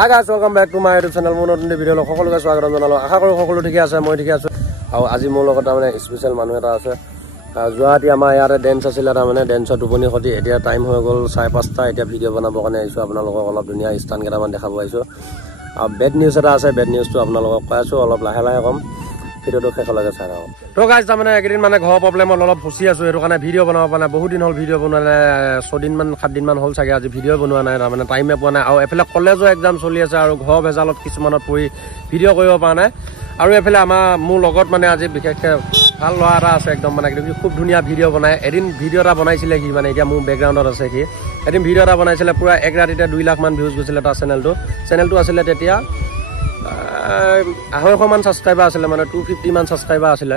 Hi guys, welcome back to my YouTube channel. Mon notun video lo সকলোকে স্বাগতম জনালো আশা কৰো সকলো ঠিকে আছে মই ঠিকে আছো আৰু আজি মোৰ লগত মানে স্পেশাল মানুহ এটা আছে জুৱাতি আমাৰ ইয়াৰে ডেন্স আছিল তাৰ মানে ডেন্সৰ টোপনি খতি এতিয়া টাইম হৈ গল 5:30 এতিয়া ভিডিও বনাব কাৰণে আইছো আপোনালোকক অলপ ধুনীয়া স্থান কেইটামান দেখাব আইছো আৰু বেড নিউজ এটা আছে বেড নিউজটো আপোনালোকক কৈ আছো অলপ লাহে লাহে কম ভিডিওটো শেষলৈকে চাই ৰাখক তো গাইস তাৰমানে একদিন মানে ঘৰ প্ৰবলেমত অলপ ফচি আছো এটো কাৰণে ভিডিও বনাব পৰা নাই বহুত দিন হল ভিডিও বনোৱা নাই 6 দিন মান 7 দিন মান হল চাগে আজি ভিডিও বনোৱা নাই তাৰমানে টাইমে পোৱা নাই আৰু এফালে কলেজৰ এক্সাম চলি আছে আৰু ঘৰ ভেজালত কিছুমানত পৰি ভিডিও কৰিব পৰা নাই আৰু এফালে আমাৰ মোৰ লগত মানে আজি বিশেষকৈ ভাল ল'ৰা এটা আছে একদম মানে খুব ধুনীয়া ভিডিও বনায় এদিন ভিডিও এটা বনাইছিলে কি মানে এতিয়া মোৰ বেকগ্ৰাউণ্ডত আছে কি এদিন ভিডিও এটা বনাইছিলে পুৰা এক ৰাতিতে 2 লাখ মান ভিউজ গৈছিলে তাৰ চেনেলটো আছিলে তেতিয়া 250 মান সাবস্ক্ৰাইবাৰ আছিল মানে 250 মান সাবস্ক্ৰাইবাৰ আছিল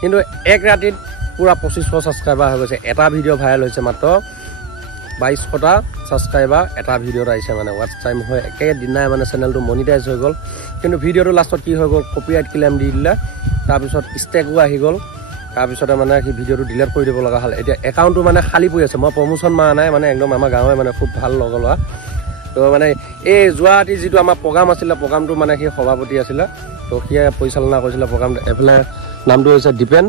কিন্তু এক ৰাতিত পুৰা 2500 সাবস্ক্ৰাইবাৰ হৈ গৈছে এটা ভিডিও ভাইৰেল হৈছে মাত্ৰ 2200টা সাবস্ক্ৰাইবাৰ এটা ভিডিওত আহিছে মানে ওয়াচ টাইম হয় একে দিনাই মানে চেনেলটো মনিটাইজ হৈ গল কিন্তু ভিডিওটো লাষ্টত কি হৈ গল কপিৰাইট ক্লেম দি দিলে তাৰ পিছত ষ্টেকো আহি গল তাৰ পিছতে মানে কি ভিডিওটো ডিলিট কৰি দিব লগা হল এতিয়া একাউণ্টটো মানে খালি পৰি আছে মই প্ৰমোশন মা নাই মানে একদম আমাৰ গাঁৱে মানে খুব ভাল লগলোৱা তো মানে এই জুৱাতি যেটো আমাৰ প্ৰগ্ৰাম আছিল প্ৰগ্ৰামটো মানে কি সভাপতি আছিল তো কিয়া পৰিচালনা কৰিছিল প্ৰগ্ৰাম এফলে নামটো হৈছে ডিপেন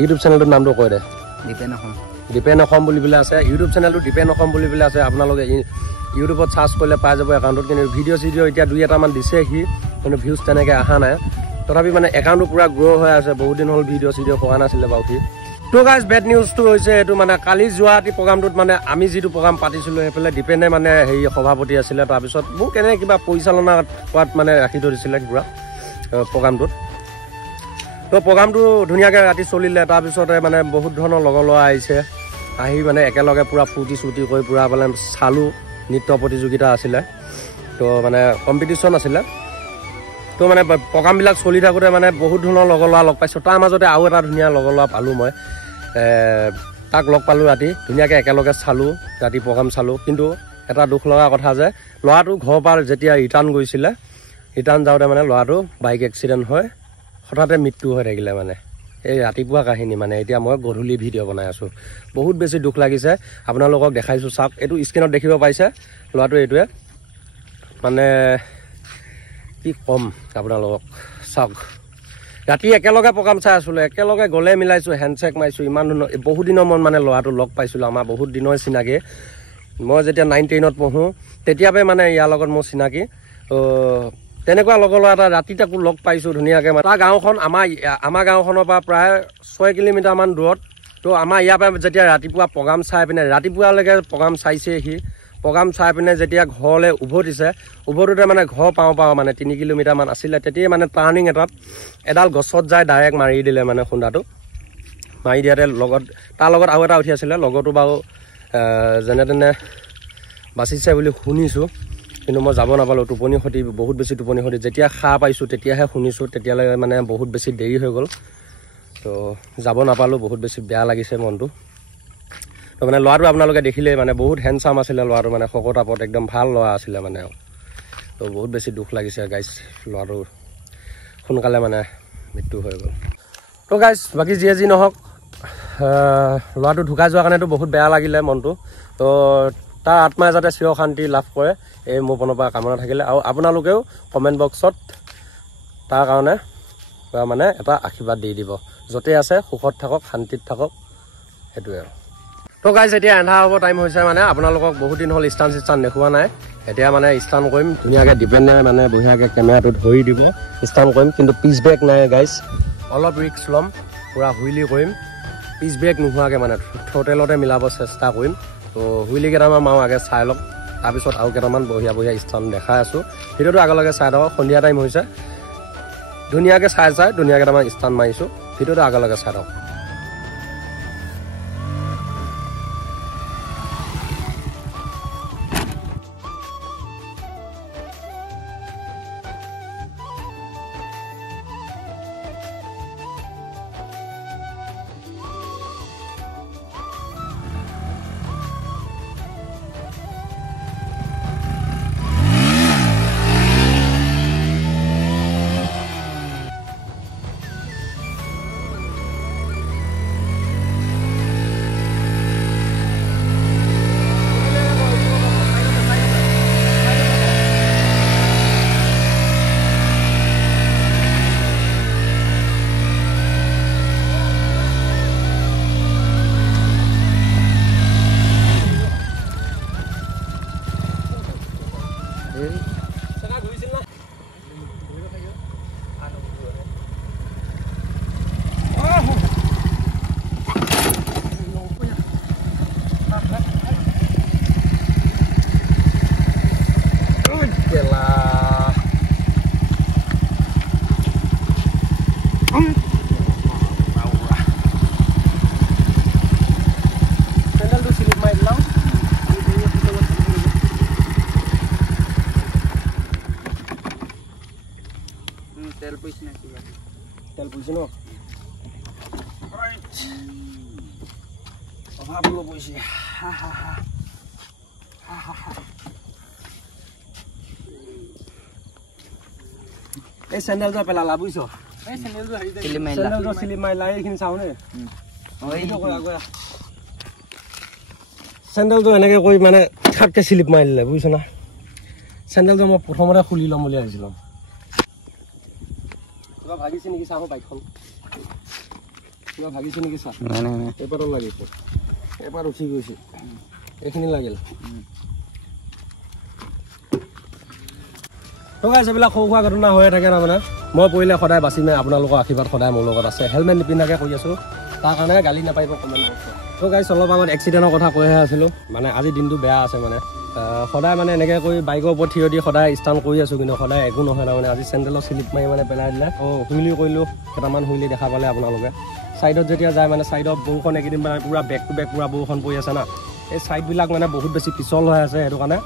ইউটিউব চেনেলটোৰ নামটো কৈ দে ডিপেন অসম বুলি বলে আছে ইউটিউব চেনেলটো ডিপেন অসম বুলি বলে আছে আপোনালোকে ইউটিউবত সাৰ্চ কৰিলে পাই যাব একাউণ্টত কিন্তু ভিডিও এতিয়া 2-এটা মান দিছে কি কিন্তু ভিউজ তেনেকৈ অহা নাই তথাপি মানে একাউণ্টটো পুৰা গ্ৰ' হৈ আছে বহুত দিন হ'ল ভিডিও কৰা নাছিলে বাৰু কি তো গাইজ বেড নিউজটো হৈছে এইটো মানে কালি জুৱাতি প্ৰগ্ৰামটোত মানে আমি যেটো প্ৰগ্ৰাম পাতিছিলো সেইফালে ডিপেনে মানে হেৰি সভাপতি আছিলে তাৰপিছত মোক কেনে কিবা পৰিচালনা কৰাত মানে ৰাখি ধৰিছিলে পুৰা প্ৰগ্ৰামটোত তো প্ৰগ্ৰামটো ধুনীয়াকৈ ৰাতি চলিলে তাৰপিছতে মানে বহুত ধৰণৰ লগৰ ল'ৰা আহিছে আহি মানে একেলগে পুৰা ফূৰ্তি কৰি পুৰা মানে চালো নৃত্য প্ৰতিযোগিতা আছিলে তো মানে কম্পিটিশ্যন আছিলে তো মানে প্ৰগ্ৰামবিলাক চলি থাকোঁতে মানে বহুত ধৰণৰ লগৰ ল'ৰা লগ পাইছোঁ তাৰ মাজতে আৰু এটা ধুনীয়া লগৰ ল'ৰা পালোঁ মই তাক লগ পালোঁ ৰাতি ধুনীয়াকৈ একেলগে চালোঁ ৰাতি প্ৰগ্ৰাম চালোঁ কিন্তু এটা দুখ লগা কথা যে ল'ৰাটো ঘৰৰ পৰা যেতিয়া ৰিটাৰ্ণ গৈছিলে ৰিটাৰ্ণ যাওঁতে মানে ল'ৰাটো বাইক এক্সিডেণ্ট হয় হঠাতে মৃত্যু হৈ থাকিলে মানে এই ৰাতিপুৱা কাহিনী মানে এতিয়া মই গধূলি ভিডিঅ' বনাই আছোঁ বহুত বেছি দুখ লাগিছে আপোনালোকক দেখাইছোঁ চাওক এইটো স্ক্ৰীণত দেখিব পাইছে ল'ৰাটো এইটোৱে মানে কি কম আপোনালোকক চাওক ৰাতি একেলগে প্ৰগ্ৰাম চাই আছিলোঁ একেলগে গ'লে মিলাইছোঁ হেণ্ডছেক মাৰিছোঁ ইমান বহুত দিনৰ মন মানে ল'ৰাটো লগ পাইছিলোঁ আমাৰ বহুত দিনৰ চিনাকি মই যেতিয়া 9-10ত পঢ়োঁ তেতিয়াপৰাই মানে ইয়াৰ লগত মোৰ চিনাকি তেনেকুৱা লগৰ ল'ৰা এটা ৰাতি তাকো লগ পাইছোঁ ধুনীয়াকৈ তাৰ গাঁওখন আমাৰ গাঁওখনৰ পৰা প্ৰায় 6 কিলোমিটাৰমান দূৰত তো আমাৰ ইয়াৰ পৰা যেতিয়া ৰাতিপুৱা প্ৰগ্ৰাম চাই পিনে ৰাতিপুৱালৈকে প্ৰগ্ৰাম চাইছে সি প্ৰগ্ৰাম চাই পিনে যেতিয়া ঘৰলৈ উভতোতে মানে ঘৰ পাওঁ মানে 3 কিলোমিটাৰমান আছিলে তেতিয়াই মানে টাৰ্ণিং এটাত এডাল গছত যায় ডাইৰেক্ট মাৰি দিলে মানে খুন্দাটো মাৰি দিয়াতে তাৰ লগত আৰু এটা উঠি আছিলে লগতো বাৰু যেনে তেনে বাচিছে বুলি শুনিছোঁ কিন্তু মই যাব নাপালোঁ টোপনি খতি বহুত বেছি টোপনি খতি যেতিয়া সাৰ পাইছোঁ তেতিয়াহে শুনিছোঁ তেতিয়ালৈ মানে বহুত বেছি দেৰি হৈ গ'ল তো যাব নাপালোঁ বহুত বেছি বেয়া লাগিছে মনটো তো মানে ল'ৰাটো আপোনালোকে দেখিলে মানে বহুত হেণ্ডচাম আছিলে ল'ৰাটো মানে শকতাপত একদম ভাল ল'ৰা আছিলে মানে তো বহুত বেছি দুখ লাগিছে গাইজ ল'ৰাটো সোনকালে মানে মৃত্যু হৈ গ'ল তো গাইজ বাকী যিয়ে যি নহওক ল'ৰাটো ঢুকাই যোৱাৰ কাৰণেতো বহুত বেয়া লাগিলে মনটো তো তাৰ আত্মাই যাতে চিৰ শান্তি লাভ কৰে এই মোৰ মনৰ পৰা কামনা থাকিলে আৰু আপোনালোকেও কমেণ্ট বক্সত তাৰ কাৰণে মানে এটা আশীৰ্বাদ দি দিব য'তে আছে সুখত থাকক শান্তিত থাকক সেইটোৱে আৰু তো গাইজ এতিয়া এন্ধাৰ হ'ব টাইম হৈছে মানে আপোনালোকক বহুত দিন হ'ল ষ্টান দেখুওৱা নাই এতিয়া মানে ষ্টান কৰিম ধুনীয়াকৈ ডিপেণ্ডে মানে বঢ়িয়াকৈ কেমেৰাটো ধৰি দিব ষ্টান কৰিম কিন্তু পিচ বেক নাই গাইজ অলপ ৰিক্স ল'ম পুৰা হুইলি কৰিম পিচ বেক নোহোৱাকৈ মানে থ্ৰটেলতে মিলাব চেষ্টা কৰিম তো হুইলি কেইটামান মাৰো আগে চাই লওক তাৰপিছত আৰু কেইটামান বঢ়িয়া ষ্টান দেখাই আছোঁ ভিডিঅ'টো আগলৈকে চাই থাকক সন্ধিয়া টাইম হৈছে ধুনীয়াকৈ চাই ধুনীয়া কেইটামান ষ্টান মাৰিছোঁ ভিডিঅ'টো আগলৈকে চাই থাকক চেকা ঘূৰিছিল না তেল পইছ না কিবা তেল পইছে ন অভাৱ লো পইছে এই চেন্ডেলটো পেলালা বুইছ এই চেন্ডেলটো হাৰি দে চেন্ডেলটো স্লিপ মাৰিলা এইখিনি চাওনে এইটো কৰা গয়া চেন্ডেলটো এনেকৈ কৰি মানে খাপকে স্লিপ মাৰি দিলে বুজিছ না চেন্ডেলটো মই প্ৰথমতে খুলি ল'ম বুলি ভাবিছিলোঁ কিবা ভাগিছে নেকি চাওঁ বাইকখন কিবা ভাগিছে নেকি চা নাই নাই নাই এপাৰো লাগিছে এপাৰ উঠি গৈছে এইখিনি লাগিল তো গাইছ এইবিলাক সৰু সুৰা ঘটনা হৈয়ে থাকে তাৰমানে মই পৰিলে সদায় বাচিমে আপোনালোকৰ আশীৰ্বাদ সদায় মোৰ লগত আছে হেলমেট নিপিন্ধাকৈ কৰি আছোঁ তাৰ কাৰণে গালি নাপাৰিব কমেণ্ট বক্সত তো গাইছ অলপ আগত এক্সিডেণ্টৰ কথা কৈহে আছিলোঁ মানে আজি দিনটো বেয়া আছে মানে সদায় মানে এনেকৈ কৰি বাইকৰ ওপৰত থিয় দি সদায় ষ্টাণ্ট কৰি আছোঁ কিন্তু সদায় একো নহয় তাৰমানে আজি চেণ্ডেলৰ স্লিপ মাৰি মানে পেলাই দিলে হুইলি কৰিলোঁ কেইটামান হুইলি দেখা পালে আপোনালোকে ছাইডত যেতিয়া যায় মানে ছাইডত বৰষুণ এইকেইদিন মানে পূৰা বেক টু বেক পূৰা বৰষুণ পৰি আছে না এই ছাইডবিলাক মানে বহুত বেছি পিছল হৈ আছে সেইটো কাৰণে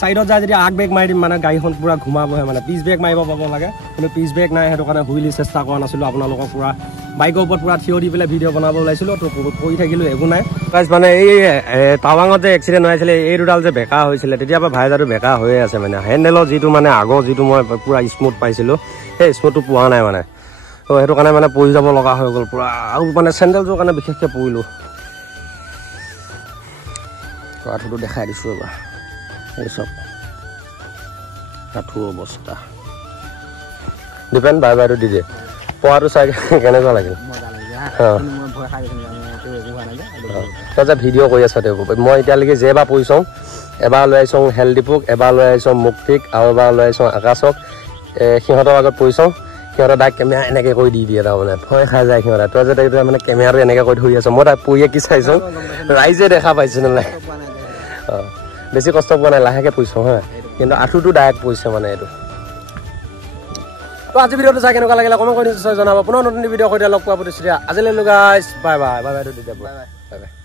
ছাইডত যায় যদি আগ ব্ৰেক মাৰি দিম মানে গাড়ীখন পূৰা ঘুমাবহে মানে পিছ ব্ৰেক মাৰিব পাব লাগে কিন্তু পিছ ব্ৰেক নাই সেইটো কাৰণে হুইলি চেষ্টা কৰা নাছিলোঁ আপোনালোকক পূৰা বাইকৰ ওপৰত পূৰা থিয় দি পেলাই ভিডিঅ' বনাব ওলাইছিলোঁ তো কৰি থাকিলোঁ একো নাই গাইছ মানে এই টাৱাঙত যে এক্সিডেণ্ট হৈছিলে এই দুডাল যে বেকা হৈছিলে তেতিয়াৰ পৰা ভাইজাৰটো বেকা হৈয়ে আছে মানে হেণ্ডেলৰ যিটো মানে আগৰ যিটো মই পূৰা স্মুথ পাইছিলোঁ সেই স্মুথটো পোৱা নাই মানে তো সেইটো কাৰণে মানে পৰি যাব লগা হৈ গ'ল পূৰা আৰু মানে চেণ্ডেলযোৰ কাৰণে বিশেষকৈ পৰিলোঁ তো আঁঠুটো দেখাই দিছোঁ এবাৰ এই চব আঁঠু অৱস্থা ডিপেণ্ড বাই বাইটো দি দিয়ে পোৱাটো চাই কেনেকুৱা লাগিল তই যে ভিডিঅ' কৰি আছ তেওঁ মই এতিয়ালৈকে যেইবাৰ পৰিছোঁ এবাৰ লৈ আহিছোঁ হেলডিপুক এবাৰ লৈ আহিছোঁ মুক্তিক আৰু এবাৰ লৈ আহিছোঁ আকাশক সিহঁতৰ আগত পৰিছোঁ সিহঁতে তাইক কেমেৰা এনেকৈ কৰি দি দিয়ে তাৰমানে ভয় খাই যায় সিহঁতে তই যে তাই মানে কেমেৰাটো এনেকৈ কৰি ধৰি আছ মই তাক পৰিয়ে কি চাইছোঁ ৰাইজে দেখা পাইছোঁ নালাগে অঁ বেছি কষ্ট পোৱা নাই লাহেকৈ পৰিছোঁ হা কিন্তু আঁঠুটো ডাইৰেক্ট পৰিছে মানে এইটো তো আজি ভিডিঅ'টো চাই কেনেকুৱা লাগিলে কমেণ্ট কৰি নিশ্চয় জনাব পুনৰ নতুন ভিডিঅ' সৈতে লগ পোৱা প্ৰতিশ্ৰুতি আজিলৈ গাইছ bye bye bye bye bye bye